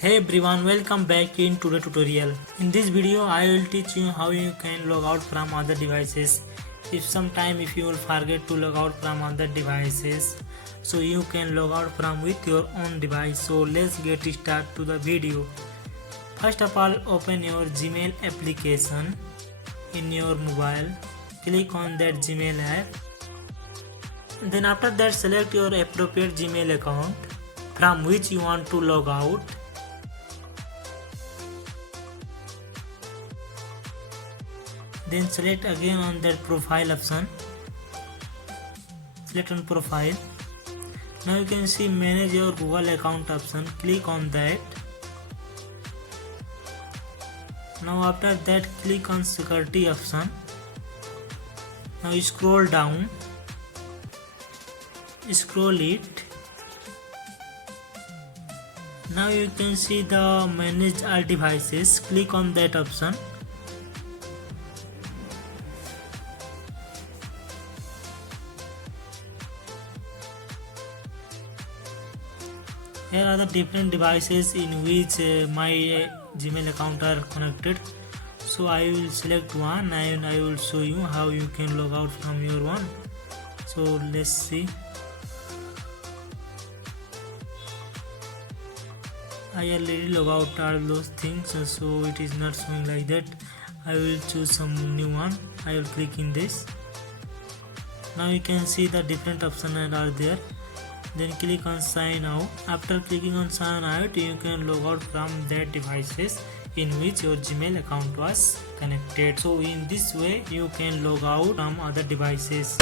Hey everyone, welcome back in today's tutorial. In this video I will teach you how you can log out from other devices. If you will forget to log out from other devices, so you can log out from with your own device. So let's get started to the video. First of all, open your Gmail application in your mobile. Click on that Gmail app. Then after that, select your appropriate Gmail account from which you want to log out. Then select again on that profile option. Select on profile. Now you can see manage your Google account option. Click on that. Now after that, click on security option. Now you scroll down. Scroll it. Now you can see the manage all devices. Click on that option. Here are the different devices in which my Gmail account are connected. So I will select one and I will show you how you can log out from your one. So let's see. I already log out all those things, so it is not showing like that. I will choose some new one. I will click in this. Now you can see the different options are there. Then click on sign out. After clicking on sign out, you can log out from that devices in which your Gmail account was connected. So in this way you can log out from other devices.